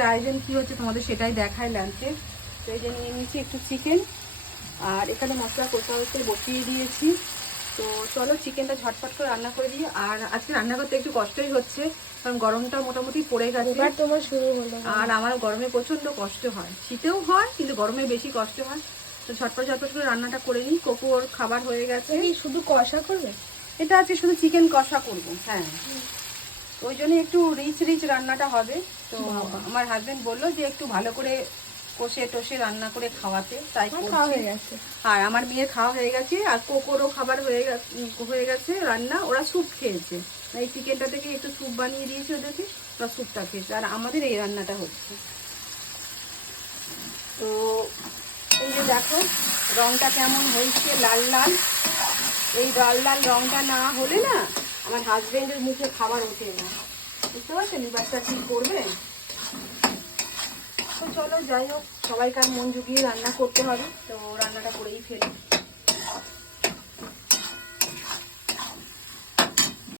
আজকের আয়োজন কি হচ্ছে তোমাদের সেটাই দেখায় লাঞ্চে। তো এই যে নিয়ে নিয়েছি একটু চিকেন, আর এখানে মশলা কষা হচ্ছে, বসিয়ে দিয়েছি। তো চলো চিকেনটা ঝটপট করে রান্না করে দিই। আর আজকে রান্না করতে একটু কষ্টই হচ্ছে, কারণ গরমটা মোটামুটি পড়ে গেছে। এবার তোমার শুরু হলো। আর আমার গরমে প্রচণ্ড কষ্ট হয়, শীতেও হয় কিন্তু গরমে বেশি কষ্ট হয়। তো ঝটপট ঝটপট করে রান্নাটা করে নিই। কোকোর খাবার হয়ে গেছে। শুধু কষা করবে? এটা আছে শুধু চিকেন কষা করব। হ্যাঁ, ওই জন্য একটু রিচ রিচ রান্নাটা হবে। তো আমার হাজবেন্ড বললো যে একটু ভালো করে কষে টষে রান্না করে খাওয়াতে, তাই খাওয়া হয়ে গেছে। আর আমার মেয়ের খাওয়া হয়ে গেছে, আর কোকোরও খাবার হয়ে গেছে রান্না। ওরা স্যুপ খেয়েছে, এই চিকেনটা থেকে একটু স্যুপ বানিয়ে দিয়েছে ওদেরকে, ওরা স্যুপটা খেয়েছে। আর আমাদের এই রান্নাটা হচ্ছে। তো এই যে দেখো রংটা কেমন হয়েছে, লাল লাল। এই লাল লাল রংটা না হলে না আমার হাজবেন্ডের মুখে খাবার ওঠে না, বুঝতে পারছেন? বাচ্চা কি করবে। তো চলো যাই হোক, সবাইকার মন জুগিয়ে রান্না করতে হবে, তো রান্নাটা করেই ফেলি।